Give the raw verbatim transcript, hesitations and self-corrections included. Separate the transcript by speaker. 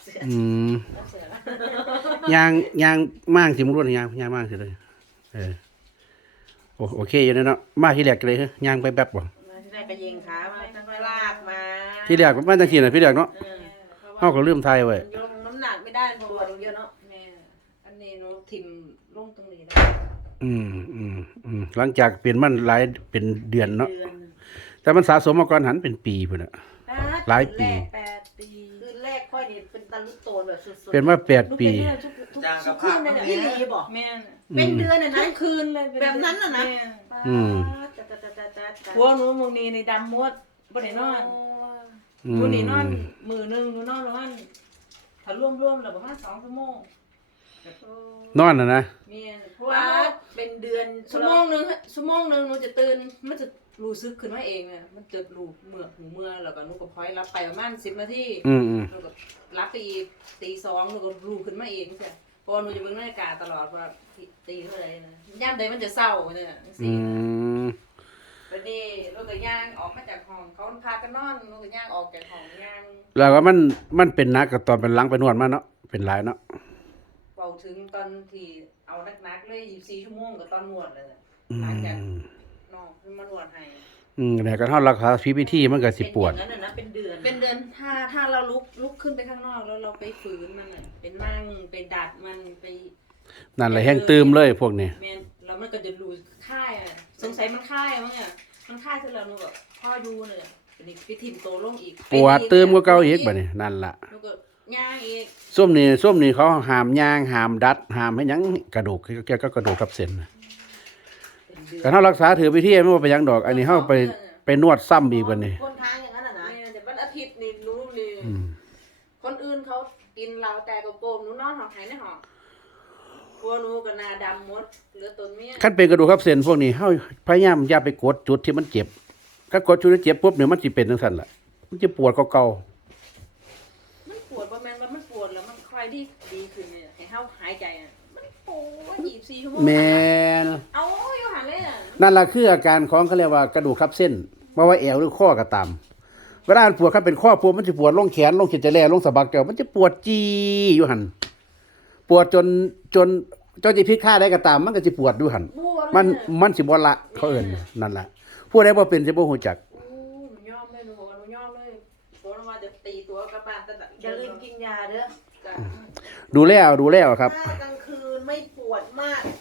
Speaker 1: อืมยางยางมากสิมึงรู้ยางยางมากสิเลยเออโอโอเคอยู่เนาะมาที่แรกเลยยางไปแป๊บบ่
Speaker 2: มาที่แรกก็ยิงขามาตั้งแต่ลากมา
Speaker 1: ที่แรกมาจังซี่น่ะพี่แรกเนาะเฮาก็ลืมทายไว้
Speaker 2: ยกน้ำหนักไม่ได้ปวดเยอะเนาะแม่อันนี้หนูทิ่มลงตรงนี้ได้
Speaker 1: อืมอืมอืมหลังจากเปลี่ยนมันหลายเป็นเดือนเนาะแต่มันสะสมมาก่อนหันเป็นปีพุ่นน่ะหลายปี
Speaker 2: แปดปีคือแรกค่อยนี่เป็นตะลุโตนแบบสุดๆ
Speaker 1: เป็นมาแปดปี
Speaker 2: ทุกคืนเลยเนี่ยพี่ลีบอกแม่เป็นเดือนน่ะนะคืนเลยแบบนั้นน่ะนะ
Speaker 1: อืม
Speaker 2: หัวหนูมึงนี่ในดำมดบ่ได้นอนหนูนี่นอนมือนึงหนูนอนประมาณถ้ารวมๆแล้วประมาณสองชั่วโมง
Speaker 1: นอนน่ะนะ
Speaker 2: แม่เพราะว่าเป็นเดือนชั่วโมงนึงชั่วโมงนึงหนูจะตื่นมันจะรู้สึกขึ้นมาเองอ่ะมันเกิดรูเมื่อหูเมื่อแล้วก็หนูก็พลอยรับไปประมาณสิบนาที
Speaker 1: อืมอืม
Speaker 2: หนูก็รับไปอีกตีสองหนูก็รู้ขึ้นมาเองใช่เพราะหนูจะเบิ่งนาฬิกาตลอดว่าตีเท่าไหร่นะย่ามใดมันจะเศร้าเนี่ย
Speaker 1: อืม
Speaker 2: วันนี้หนูก็ย่างออกมาจากห้องเขาพากันนอนหนูก็ย่างออกจากห้องย่าง
Speaker 1: แล้วก็มันมันเป็นนักกับตอนเป็นหลังไปนวดมาเนาะเป็นหลายเนาะ
Speaker 2: เป่าถึงตอนที่เอานักๆเลยยี่สิบสี่ชั่วโมงกับตอนนวดเลยหลังจากน้องขึ้นมานวดให้
Speaker 1: อืมเนี่ยก็เท่าราคาพีพีทีมันก็สิปวด
Speaker 2: เป็นอย่างนั้นนะเป็นเดือนเป็นเดือนถ้าถ้าเราลุกลุกขึ้นไปข้างนอกแล้วเราไปฝืนมันน่ะเป็นนั่งไปดัดมันไป
Speaker 1: นั่นแหละแห้งตืมเลยพวกนี้
Speaker 2: แม่แล้วมันก็จะรูค่ายอ่ะสงสัยมันค่ายมั้งเนี่ยมันค่ายเสร็จแล้วหนูก็พ่อยูเลยเป็นอีกพิธีโตลงอีก
Speaker 1: ปวดตืมก็เก่าอีกบัดนี้นั่นล่ะ
Speaker 2: หนูก็ย่างอีก
Speaker 1: ส้มนี่ส้มนี่เขาห้ามย่างห้ามดัดห้ามให้หยังกระดูกแกก็กระดูกกับเส้นแต่ถ้ารักษาถือไปที่ไม่ว่าไปยังดอกอันนี้เฮาไปไปนวดซ้ำอีกบัดนี้
Speaker 2: คนทางอย่างนั้นน่ะนะแต่วันอาทิตย์นี่หนูนี่คนอื่นเขากินเราแต่ก็โกมหนูนอนหอหายในหอพวกหนูก็หน้าดำหมดเหลือต้นเมีย
Speaker 1: คันเป็นกระดูกกับเส้นพวกนี้เฮาพยายามอย่าไปกดจุดที่มันเจ็บถ้ากดจุดที่เจ็บปุ๊บเนี่ยมันสิเป็นจังซั่นล่ะมันจะปวดเก่า
Speaker 2: ๆมันปวดบ่แม่นว่ามันปวดแล้วมันค่อยดีดีขึ้นเนี่ยให้เฮาหายใจอ่ะมันปวดยี่สิบสี่ชั่วโมง
Speaker 1: แม่น
Speaker 2: เอาอยู่หั่นเลยอ่ะ
Speaker 1: นั่นล่ะคืออาการของเขาเรียกว่ากระดูกทับเส้นบ่ว่าแอวหรือข้อก็ตามเวลาปวดครับเป็นข้อปวดมันจะปวดลงแขนลงเขียนจะแลลงสะบักแก้วมันจะปวดจี้อยู่หั่นปวดจนจนเจ้าจะพิษค่าได้ก็ตามมันก็สิปวดอยู่หั่นมันมันสิบ่ละเขาเอิ้นนั่นล่ะผู้ใดบ่เป็นสิบ่ฮู้จัก
Speaker 2: โอ้หนูยอมเลยหนูบอกว่าหนูยอมเลยโหนว่าจะตีตัวกลับบ้านแต่อย่าลืมกินยาเด้อ
Speaker 1: ดูแลเอาดูแลเอาครับ
Speaker 2: ถ้ากลางคืนไม่ปวดมาก